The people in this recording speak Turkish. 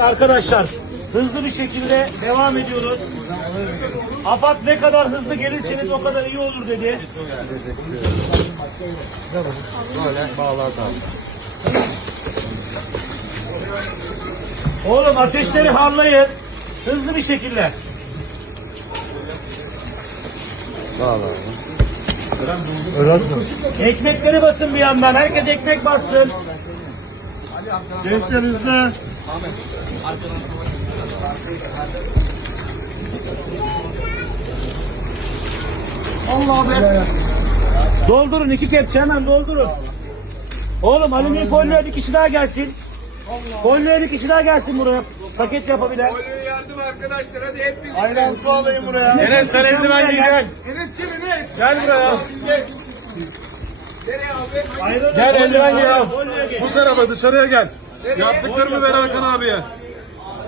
Arkadaşlar hızlı bir şekilde devam ediyoruz. AFAD ne kadar hızlı gelirseniz o kadar iyi olur dedi. Oğlum ateşleri harlayın. Hızlı bir şekilde. Ekmekleri basın bir yandan. Herkes ekmek bassın. Gençler izle. Allah be. Doldurun iki kepçe hemen doldurun. Oğlum alüminyum folyoya bir kişi daha gelsin. Folyoya bir kişi daha gelsin buraya. Paket yapabilen. yardım arkadaşlar hadi hep birlikte. Ayran su alayım buraya. Enes sen eldiven giyeceksin. Enes kim Enes? Gel buraya. Nereye abi? Gel eldiven giy. Bu tarafa dışarıya gel. Yaptıklarımı ver Hakan abiye.